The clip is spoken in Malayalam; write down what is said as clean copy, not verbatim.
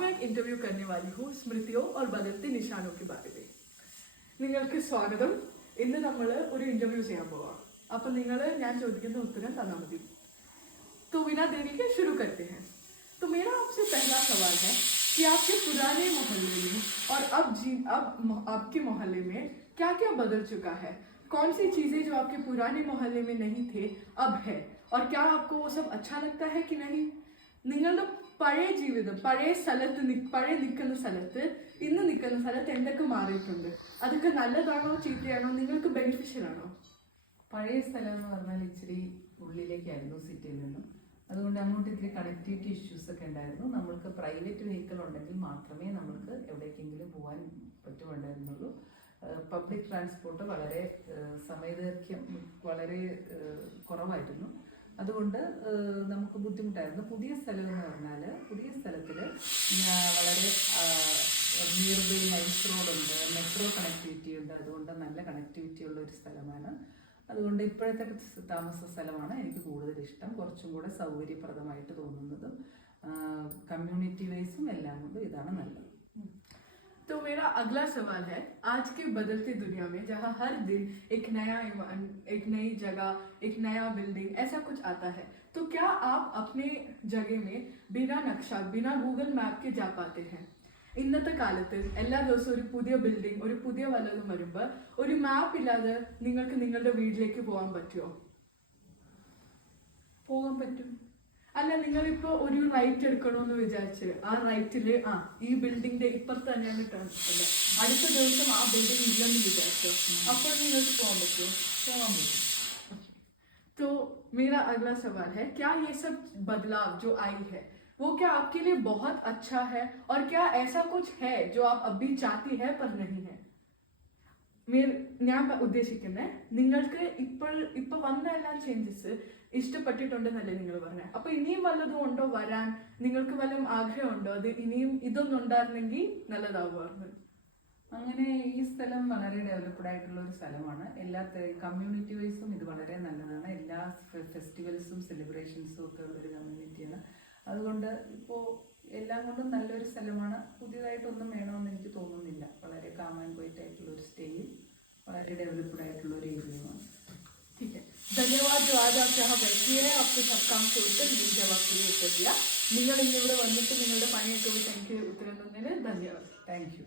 मैं एक इंटरव्यू करने वाली हूँ स्मृतियों और बदलते निशानों के बारे में. നിങ്ങൾക്ക് സ്വാഗതം. ഇന്ന് നമ്മൾ ഒരു ഇന്റർവ്യൂ ചെയ്യാൻ പോവാം. അപ്പോൾ നിങ്ങൾ ഞാൻ ചോദിക്കുന്ന ഉത്തരം തന്നാൽ മതി. तो बिना देरी के शुरू करते हैं. तो मेरा आपसे पहला सवाल है कि आपके पुराने मोहल्ले में और अब आपके मोहल्ले में क्या क्या बदल चुका है. कौन सी चीजें जो आपके पुराने मोहल्ले में नहीं थे अब है, और क्या आपको वो सब अच्छा लगता है कि नहीं. നിങ്ങളുടെ പഴയ ജീവിതം, പഴയ നിൽക്കുന്ന സ്ഥലത്ത് ഇന്ന് നിൽക്കുന്ന സ്ഥലത്ത് എന്തൊക്കെ മാറിയിട്ടുണ്ട്, അതൊക്കെ നല്ലതാണോ ചീത്തയാണോ, നിങ്ങൾക്ക് ബെനിഫിഷ്യൽ ആണോ? പഴയ സ്ഥലം എന്ന് പറഞ്ഞാൽ ഇച്ചിരി ഉള്ളിലേക്കായിരുന്നു സിറ്റിയിൽ നിന്നും. അതുകൊണ്ട് അങ്ങോട്ട് ഇത്തിരി കണക്ടിവിറ്റി ഇഷ്യൂസ് ഒക്കെ ഉണ്ടായിരുന്നു. നമ്മൾക്ക് പ്രൈവറ്റ് വെഹിക്കിൾ ഉണ്ടെങ്കിൽ മാത്രമേ നമ്മൾക്ക് എവിടേക്കെങ്കിലും പോകാൻ പറ്റുമുണ്ടായിരുന്നുള്ളൂ. പബ്ലിക് ട്രാൻസ്പോർട്ട് വളരെ സമയദൈർഘ്യം വളരെ കുറവായിരുന്നു. അതുകൊണ്ട് നമുക്ക് ബുദ്ധിമുട്ടായിരുന്നു. പുതിയ സ്ഥലം എന്ന് പറഞ്ഞാൽ പുതിയ സ്ഥലത്തിൽ വളരെ നിയർ ബൈ നൈസ് റോഡുണ്ട്, മെട്രോ കണക്ടിവിറ്റി ഉണ്ട്. അതുകൊണ്ട് നല്ല കണക്ടിവിറ്റി ഉള്ള ഒരു സ്ഥലമാണ്. അതുകൊണ്ട് ഇപ്പോഴത്തെ താമസ സ്ഥലമാണ് എനിക്ക് കൂടുതൽ ഇഷ്ടം. കുറച്ചും കൂടെ സൗകര്യപ്രദമായിട്ട് തോന്നുന്നതും കമ്മ്യൂണിറ്റി വൈസും എല്ലാം കൊണ്ടും ഇതാണ് നല്ലത്. तो मेरा अगला सवाल है, आज की बदलती दुनिया में जहाँ हर दिन एक नई जगह, एक नया बिल्डिंग ऐसा कुछ आता है, तो क्या आप अपने जगह में बिना नक्शा, बिना गूगल मैप के जा पाते हैं? ഇന്നത്തെ കാലത്ത് എല്ലാ ദിവസവും ഒരു പുതിയ ബിൽഡിംഗ്, ഒരു പുതിയ വല്ലതും വരുമ്പോൾ ഒരു മാപ്പ് ഇല്ലാതെ നിങ്ങൾക്ക് നിങ്ങളുടെ വീട്ടിലേക്ക് പോകാൻ പറ്റുമോ? പോകാൻ പറ്റും. അല്ല, നിങ്ങളിപ്പോ ഒരു റൈറ്റ് എടുക്കണമെന്ന് വിചാരിച്ച് ആ റൈറ്റില് ഈ ബിൽഡിങ്ങിന്റെ ഇപ്പുറത്ത് തന്നെയാണ് ട്രാൻസ്ഫർ, അടുത്ത ദിവസം ആ ബിൽഡിംഗ് ഇല്ലെന്ന് വിചാരിച്ചോ, അപ്പോൾ നിങ്ങൾക്ക് പോകാൻ പറ്റുമോ? പോകാൻ പറ്റും. तो मेरा अगला सवाल है, क्या ये सब बदलाव जो आई है वो क्या आपके लिए बहुत अच्छा है, और क्या ऐसा कुछ है जो आप अभी चाहती है पर नहीं है? ഞാൻ ഉദ്ദേശിക്കുന്നത്, നിങ്ങൾക്ക് ഇപ്പൊ വന്ന എല്ലാ ചേഞ്ചസ് ഇഷ്ടപ്പെട്ടിട്ടുണ്ടെന്നല്ലേ നിങ്ങൾ പറഞ്ഞത്. അപ്പൊ ഇനിയും വല്ലതും ഉണ്ടോ വരാൻ? നിങ്ങൾക്ക് വല്ലതും ആഗ്രഹമുണ്ടോ അത് ഇനിയും ഇതൊന്നും ഉണ്ടായിരുന്നെങ്കിൽ നല്ലതാവുമായിരുന്നു? അങ്ങനെ ഈ സ്ഥലം വളരെ ഡെവലപ്ഡ് ആയിട്ടുള്ള ഒരു സ്ഥലമാണ്. എല്ലാ കമ്മ്യൂണിറ്റി വൈസും ഇത് വളരെ നല്ലതാണ്. എല്ലാ ഫെസ്റ്റിവൽസും സെലിബ്രേഷൻസും ഒക്കെ ഉള്ളൊരു കമ്മ്യൂണിറ്റിയാണ്. അതുകൊണ്ട് ഇപ്പോൾ എല്ലാം കൊണ്ടും നല്ലൊരു സ്ഥലമാണ്. പുതിയതായിട്ടൊന്നും വേണമെന്ന് എനിക്ക് തോന്നുന്നില്ല. വളരെ കാം ആൻഡ് ക്വയറ്റ് ആയിട്ടുള്ള ഒരു സ്റ്റേയിൽ വളരെ ഡെവലപ്ഡ് ആയിട്ടുള്ള ഒരു ഏരിയയുമാണ്. ठीक है, धन्यवाद जो आज आप यहाँ बैठी है, आपके सब काम छोड़कर मेरी जवाब के लिए उत्तर दिया. നിങ്ങൾ ഇന്നിവിടെ വന്നിട്ട് നിങ്ങളുടെ പണിയൊക്കെ വിട്ട് എനിക്ക് ഉത്തരം തന്നതിന് ധന്യവാദം. Thank you.